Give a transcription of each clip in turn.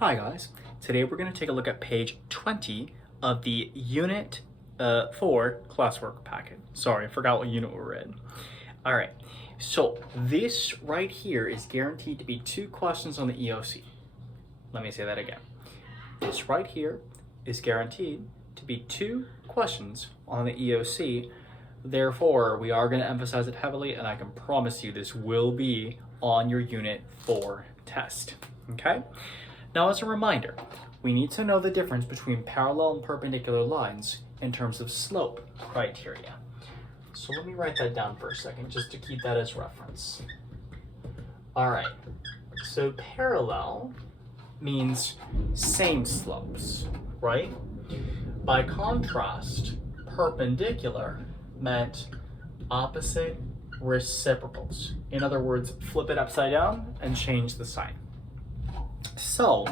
Hi guys, today we're going to take a look at page 20 of the Unit 4 Classwork packet. Sorry, I forgot what unit we're in. Alright, so this right here is guaranteed to be 2 questions on the EOC. Let me say that again. This right here is guaranteed to be 2 questions on the EOC. Therefore, we are going to emphasize it heavily, and I can promise you this will be on your Unit 4 test. Okay? Now, as a reminder, we need to know the difference between parallel and perpendicular lines in terms of slope criteria. So let me write that down for a second, just to keep that as reference. All right, so parallel means same slopes, right? By contrast, perpendicular meant opposite reciprocals. In other words, flip it upside down and change the sign. So,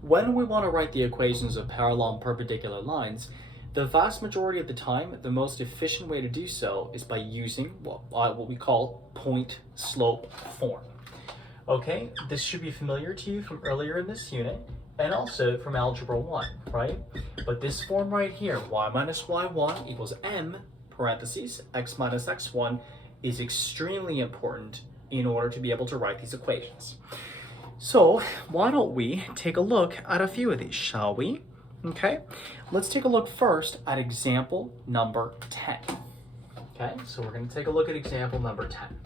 when we want to write the equations of parallel and perpendicular lines, the vast majority of the time, the most efficient way to do so is by using what we call point-slope form. Okay, this should be familiar to you from earlier in this unit, and also from Algebra 1, right? But this form right here, y minus y1 equals m, parentheses, x minus x1, is extremely important in order to be able to write these equations. So why don't we take a look at a few of these, shall we? Okay, let's take a look first at example number 10. Okay, so we're going to take a look at example number 10.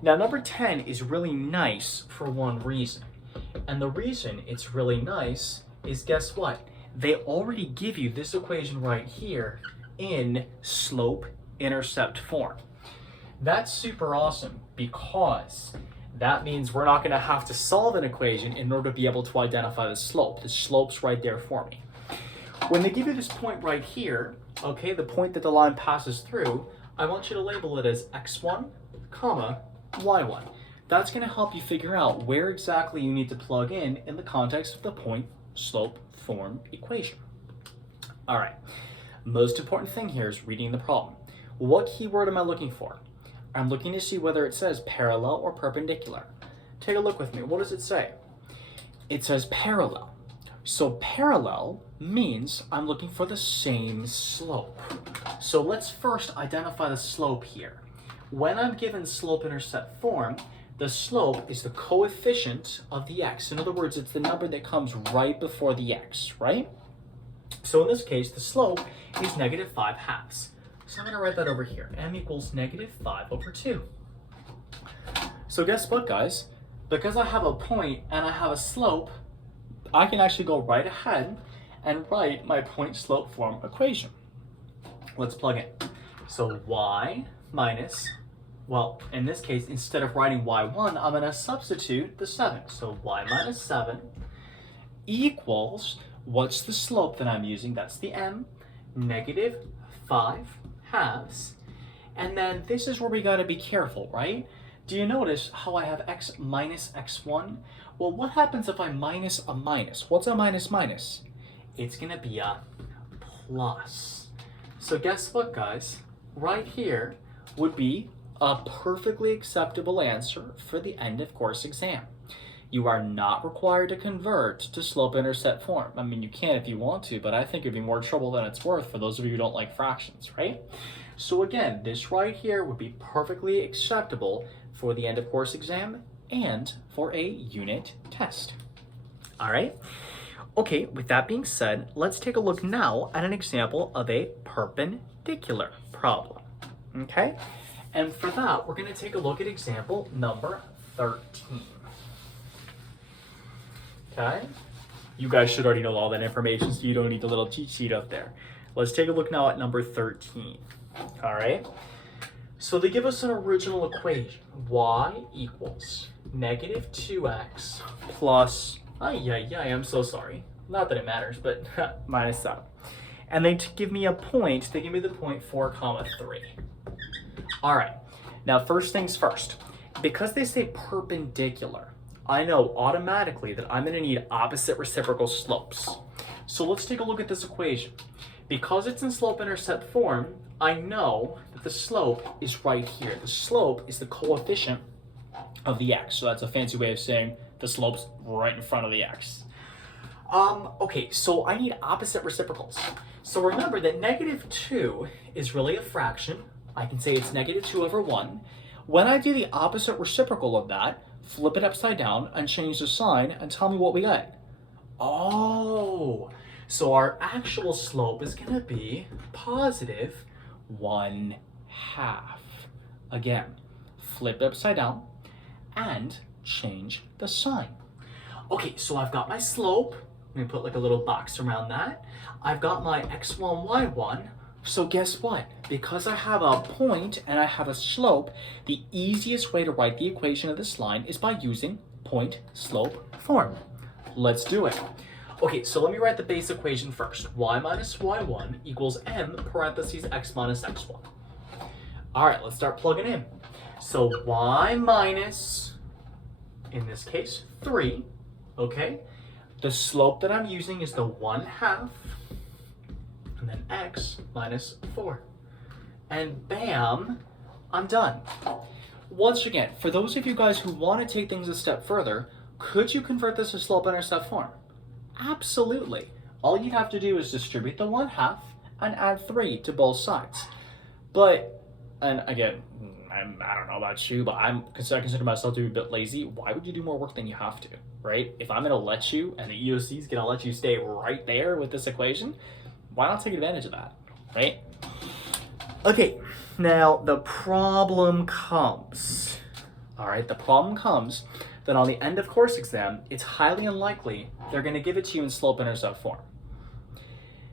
Now, number 10 is really nice for one reason. And the reason it's really nice is, guess what? They already give you this equation right here in slope-intercept form. That's super awesome because that means we're not going to have to solve an equation in order to be able to identify the slope. The slope's right there for me. When they give you this point right here, okay, the point that the line passes through, I want you to label it as x1, comma, y1. That's going to help you figure out where exactly you need to plug in the context of the point-slope form equation. All right, most important thing here is reading the problem. What keyword am I looking for? I'm looking to see whether it says parallel or perpendicular. Take a look with me. What does it say? It says parallel. So parallel means I'm looking for the same slope. So let's first identify the slope here. When I'm given slope-intercept form, the slope is the coefficient of the x. In other words, it's the number that comes right before the x, right? So in this case, the slope is -5/2. So I'm going to write that over here. M equals -5/2. So guess what, guys? Because I have a point and I have a slope, I can actually go right ahead and write my point-slope form equation. Let's plug in. So y minus, well, in this case, instead of writing y1, I'm going to substitute the 7. So y minus 7 equals, what's the slope that I'm using? That's the m, -5/2. And then this is where we got to be careful, right? Do you notice how I have x minus x1? Well, what happens if I minus a minus? What's a minus minus? It's going to be a plus. So guess what, guys? Right here would be a perfectly acceptable answer for the end of course exam. You are not required to convert to slope-intercept form. I mean, you can if you want to, but I think it'd be more trouble than it's worth for those of you who don't like fractions, right? So again, this right here would be perfectly acceptable for the end of course exam and for a unit test. All right? Okay, with that being said, let's take a look now at an example of a perpendicular problem, okay? And for that, we're going to take a look at example number 13. Okay? You guys should already know all that information, so you don't need the little cheat sheet up there. Let's take a look now at number 13. All right? So they give us an original equation. Y equals -2x plus, I'm so sorry. Not that it matters, but minus 7. And they give me a point. They give me the point 4, 3. All right. Now, first things first. Because they say perpendicular, I know automatically that I'm going to need opposite reciprocal slopes. So let's take a look at this equation. Because it's in slope-intercept form, I know that the slope is right here. The slope is the coefficient of the x. So that's a fancy way of saying the slope's right in front of the x. Okay, so I need opposite reciprocals. So remember that -2 is really a fraction. I can say it's -2/1. When I do the opposite reciprocal of that, flip it upside down and change the sign and tell me what we get. Oh, so our actual slope is going to be positive 1/2. Again, flip it upside down and change the sign. Okay, so I've got my slope. Let me put like a little box around that. I've got my x1, y1. So guess what? Because I have a point and I have a slope, the easiest way to write the equation of this line is by using point-slope form. Let's do it. Okay, so let me write the base equation first. Y minus y1 equals m parentheses x minus x1. All right, let's start plugging in. So y minus, in this case, 3, okay? The slope that I'm using is the 1/2, and then x minus 4. And bam, I'm done. Once again, for those of you guys who want to take things a step further, could you convert this to slope-intercept form? Absolutely. All you'd have to do is distribute the 1/2 and add 3 to both sides. But, and again, I don't know about you, but I consider myself to be a bit lazy. Why would you do more work than you have to, right? If I'm going to let you, and the EOC is going to let you stay right there with this equation, why not take advantage of that, right? Okay, now the problem comes. All right, the problem comes that on the end of course exam, it's highly unlikely they're going to give it to you in slope-intercept form.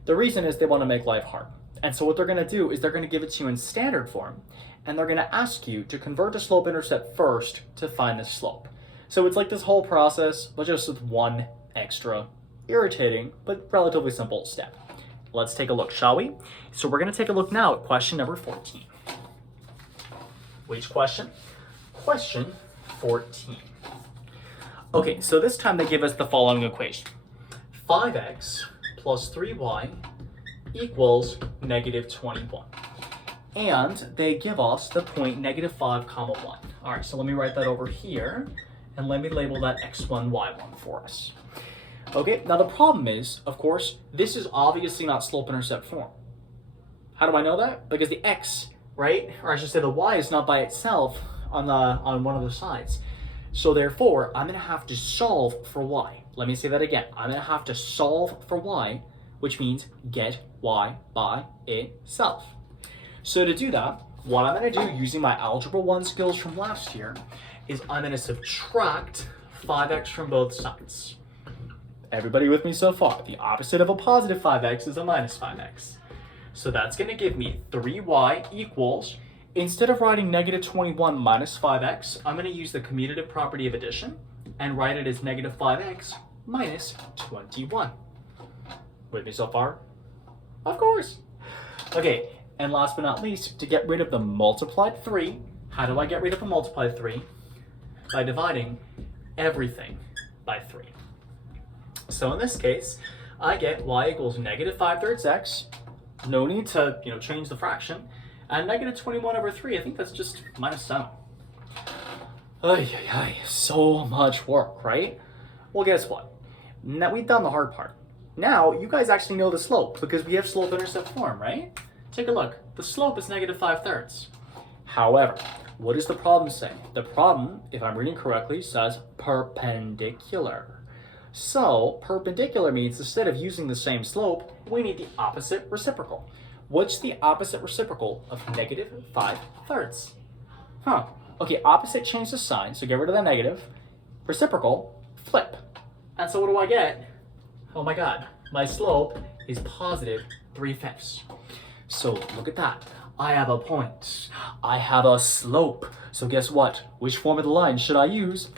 The reason is they want to make life hard. And so what they're going to do is they're going to give it to you in standard form, and they're going to ask you to convert to slope-intercept first to find the slope. So it's like this whole process, but just with one extra irritating but relatively simple step. Let's take a look, shall we? So we're going to take a look now at question number 14. Which question? Question 14. Okay, so this time they give us the following equation. 5x plus 3y equals -21. And they give us the point -5, 1. All right, so let me write that over here, and let me label that x1, y1 for us. Okay, now the problem is, of course, this is obviously not slope-intercept form. How do I know that? Because the x, right, or I should say the y is not by itself on one of the sides. So therefore, I'm going to have to solve for y. Let me say that again. I'm going to have to solve for y, which means get y by itself. So to do that, what I'm going to do using my Algebra 1 skills from last year is I'm going to subtract 5x from both sides. Everybody with me so far? The opposite of a positive 5x is a minus 5x. So that's going to give me 3y equals, instead of writing -21 minus 5x, I'm going to use the commutative property of addition and write it as -5x minus 21. With me so far? Of course. Okay, and last but not least, to get rid of the multiplied 3, how do I get rid of the multiplied 3? By dividing everything by 3. So in this case, I get y equals -5/3 x. No need to, change the fraction. And -21/3, I think that's just -7. So much work, right? Well, guess what? Now we've done the hard part. Now you guys actually know the slope because we have slope-intercept form, right? Take a look. The slope is -5/3. However, what does the problem say? The problem, if I'm reading correctly, says perpendicular. So perpendicular means instead of using the same slope, we need the opposite reciprocal. What's the opposite reciprocal of -5/3? Okay, opposite, change the sign, so get rid of the negative. Reciprocal, flip. And so what do I get? Oh my god, my slope is +3/5. So look at that. I have a point. I have a slope. So guess what? Which form of the line should I use?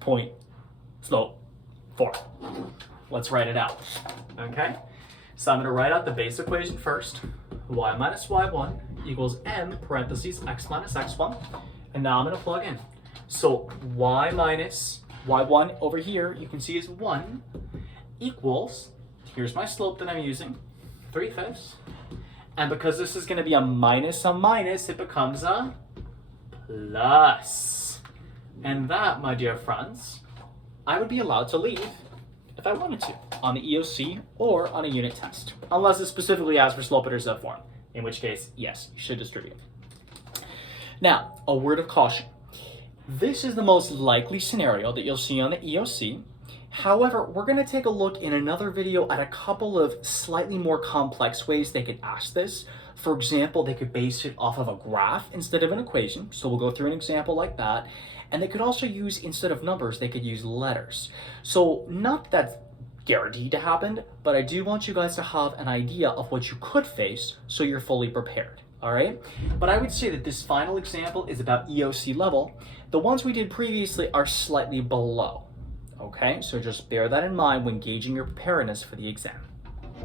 Point, slope, form. Let's write it out. Okay? So I'm going to write out the base equation first. Y minus y1 equals m parentheses x minus x1. And now I'm going to plug in. So y minus y1 over here, you can see is 1 equals, here's my slope that I'm using, 3/5. And because this is going to be a minus, it becomes a plus. And that, my dear friends, I would be allowed to leave if if I wanted to, on the EOC or on a unit test, unless it specifically asks for slope intercept form, in which case, yes, you should distribute. Now, a word of caution. This is the most likely scenario that you'll see on the EOC. However, we're going to take a look in another video at a couple of slightly more complex ways they could ask this. For example, they could base it off of a graph instead of an equation. So we'll go through an example like that. And they could also use, instead of numbers, they could use letters. So not that that's guaranteed to happen, but I do want you guys to have an idea of what you could face so you're fully prepared. All right? But I would say that this final example is about EOC level. The ones we did previously are slightly below. Okay, so just bear that in mind when gauging your preparedness for the exam.